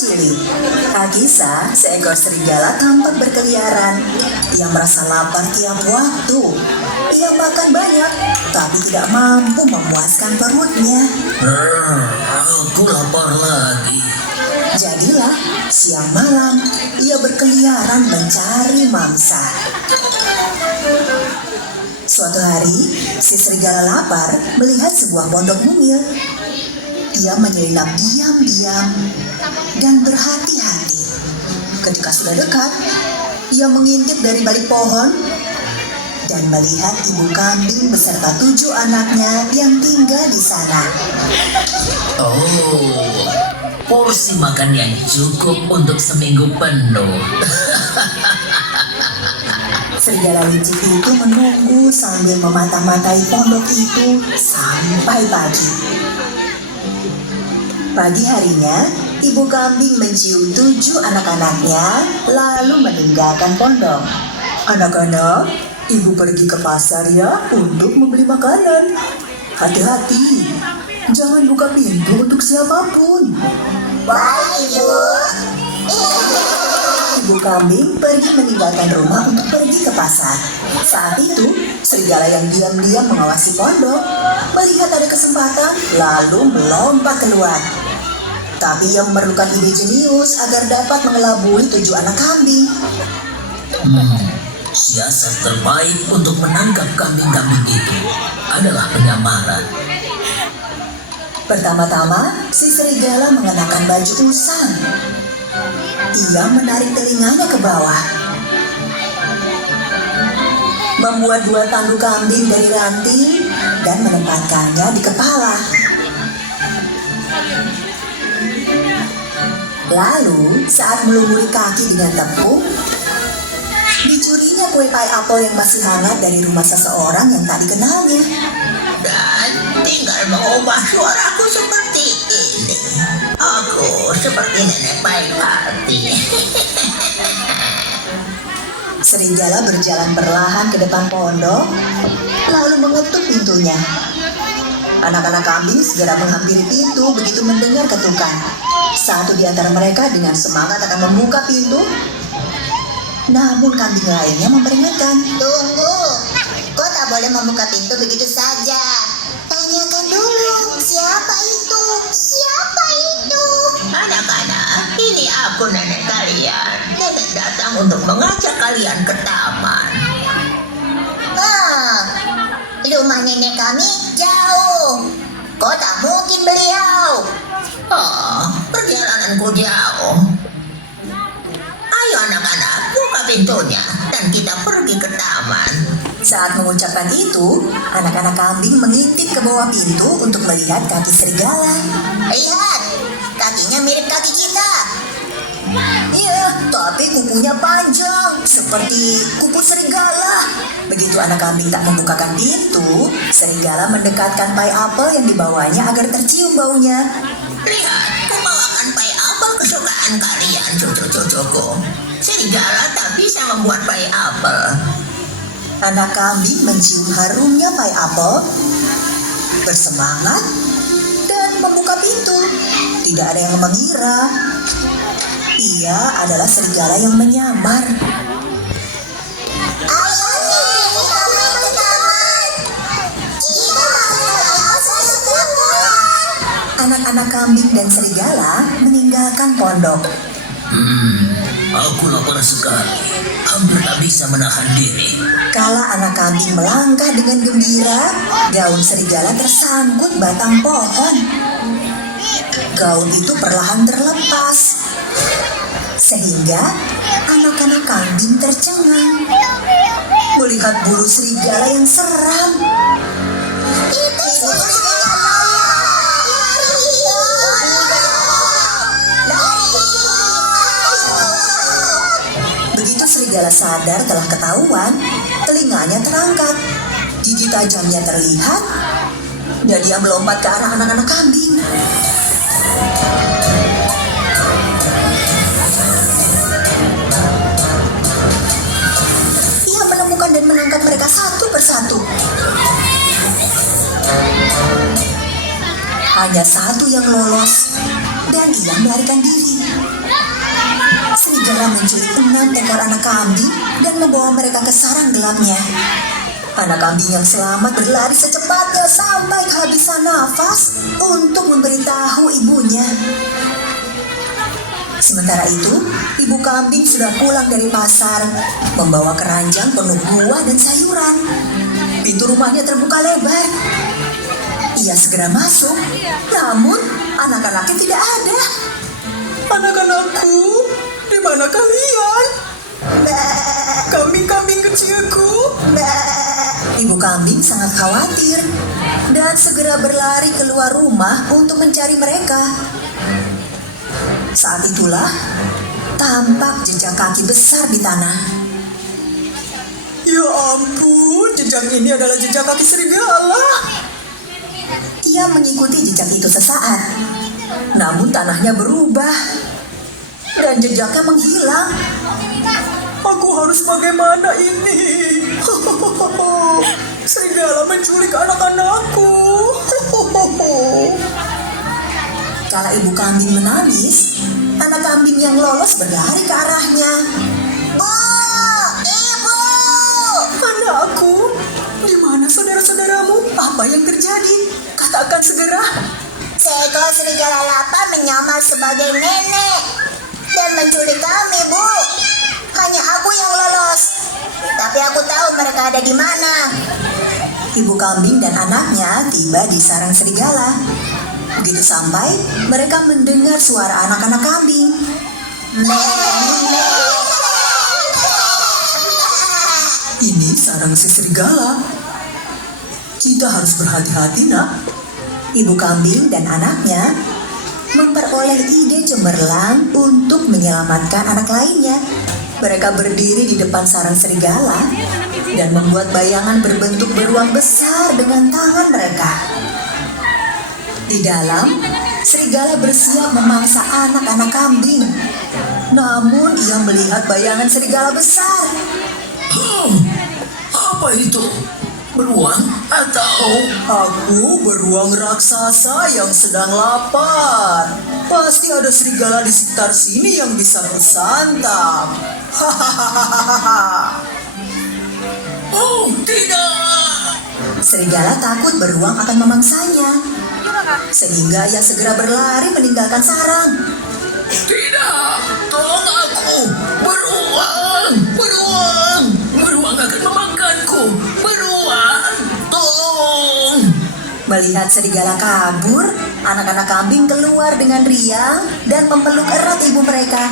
cilik. Agisa, seekor serigala tampak berkeliaran. Ia merasa lapar tiap waktu. Ia makan banyak, tapi tidak mampu memuaskan perutnya. Aku lapar lagi. Jadilah, siang malam, ia berkeliaran mencari mangsa. Suatu hari, si serigala lapar melihat sebuah pondok mungil. Ia menyelinap diam-diam dan berhati-hati. Ketika sudah dekat, ia mengintip dari balik pohon dan melihat ibu kambing beserta 7 anaknya yang tinggal di sana. Oh, porsi makan yang cukup untuk seminggu penuh. Serigala licik itu menunggu sambil memata-matai pondok itu sampai pagi. Pagi harinya, ibu kambing mencium 7 anak-anaknya lalu meninggalkan pondok. Anak-anak, ibu pergi ke pasar ya untuk membeli makanan. Hati-hati, jangan buka pintu untuk siapapun. Baik, Ibu. Ibu kambing pergi meninggalkan rumah untuk pergi ke pasar. Saat itu, serigala yang diam-diam mengawasi pondok melihat ada kesempatan lalu melompat keluar. Tapi ia memerlukan ide jenius agar dapat mengelabui 7 anak kambing. Siasat terbaik untuk menangkap kambing-kambing itu adalah penyamaran. Pertama-tama, si serigala mengenakan baju usang. Ia menarik telinganya ke bawah, membuat 2 tanduk kambing dari ranting dan menempatkannya di kepala. Lalu, saat melumuri kaki dengan tepung, dicurinya kue pie apel yang masih hangat dari rumah seseorang yang tak dikenalnya. Dan tinggal mengubah suaraku seperti ini. Aku seperti nenek baik hati. Serigala berjalan perlahan ke depan pondok, lalu mengetuk pintunya. Anak-anak kambing segera menghampiri pintu begitu mendengar ketukan. Satu di antara mereka dengan semangat akan membuka pintu, namun kambing lainnya memperingatkan. Tunggu, kau tak boleh membuka pintu begitu saja. Tanyakan dulu, siapa itu? Siapa itu? Anak-anak, ini aku nenek kalian. Nenek datang untuk mengajak kalian ke taman. Rumah nenek kami jauh. Kau tak mungkin beliau. Oh, perjalananku jauh. Ayo anak-anak, buka pintunya dan kita pergi ke taman. Saat mengucapkan itu, anak-anak kambing mengintip ke bawah pintu untuk melihat kaki serigala. Lihat, kakinya mirip kaki kita. Iya, tapi kukunya panjang, seperti kuku serigala. Begitu anak kambing tak membukakan pintu, serigala mendekatkan pie apel yang dibawanya agar tercium baunya. Lihat, kubawakan pie apel kesukaan kalian, cucu-cucuku. Serigala tak bisa membuat pie apel. Anak kambing mencium harumnya pie apel, bersemangat, dan membuka pintu. Tidak ada yang mengira ia adalah serigala yang menyamar. Ayo nih, kita main ke taman. Kita Anak-anak kambing dan serigala meninggalkan pondok. Aku lapar sekali. Hampir tak bisa menahan diri. Kala anak kambing melangkah dengan gembira, gaun serigala tersangkut batang pohon. Gaun itu perlahan terlepas, sehingga anak-anak kambing tercengang melihat bulu serigala yang seram. Itu serigala. Begitu serigala sadar telah ketahuan, telinganya terangkat, gigi tajamnya terlihat, dan dia melompat ke arah anak-anak kambing. Ia menemukan dan menangkap mereka satu persatu. Hanya satu yang lolos. dan ia melarikan diri. Serigala menculik 6 ekor anak kambing dan membawa mereka ke sarang gelapnya. Anak kambing yang selamat berlari secepatnya sampai kehabisan nafas untuk memberitahu ibunya. Sementara itu, ibu kambing sudah pulang dari pasar, membawa keranjang penuh buah dan sayuran. Pintu rumahnya terbuka lebar. Ia segera masuk, namun anak-anaknya tidak ada. Anak-anakku, di mana kalian? Kambing-kambing kecilku. Ibu kambing sangat khawatir dan segera berlari keluar rumah untuk mencari mereka. Saat itulah tampak jejak kaki besar di tanah. Ya ampun, jejak ini adalah jejak kaki serigala. Ia mengikuti jejak itu sesaat, namun tanahnya berubah dan jejaknya menghilang. Aku harus bagaimana ini? Serigala menculik anak-anakku. Kala ibu kambing menangis, anak kambing yang lolos berlari ke arahnya. Bu, ibu. Anakku, di mana saudara-saudaramu? Apa yang terjadi? Katakan segera. Seekor serigala lapar menyamar sebagai nenek dan menculik kami, Bu. Hanya aku yang lolos. Tapi aku tahu mereka ada di mana. Ibu kambing dan anaknya tiba di sarang serigala. Begitu sampai, mereka mendengar suara anak-anak kambing. Ini sarang si serigala. Kita harus berhati-hati, nak. Ibu kambing dan anaknya memperoleh ide cemerlang untuk menyelamatkan anak lainnya. Mereka berdiri di depan sarang serigala dan membuat bayangan berbentuk beruang besar dengan tangan mereka. Di dalam, serigala bersiap memangsa anak-anak kambing. Namun ia melihat bayangan serigala besar. Apa itu? Beruang atau... Aku beruang raksasa yang sedang lapar. Pasti ada serigala di sekitar sini yang bisa kusantap. Hahaha. Oh, tidak! Serigala takut beruang akan memangsanya, sehingga ia segera berlari meninggalkan sarang. Tidak! Tolong aku! Beruang! Beruang! Beruang akan memakanku! Beruang! Tolong! Melihat serigala kabur, anak-anak kambing keluar dengan riang dan memeluk erat ibu mereka.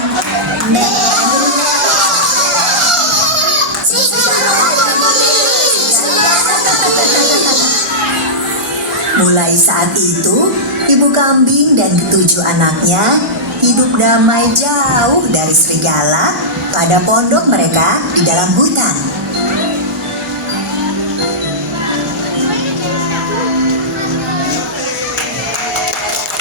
Mulai saat itu, ibu kambing dan ketujuh anaknya hidup damai jauh dari serigala pada pondok mereka di dalam hutan.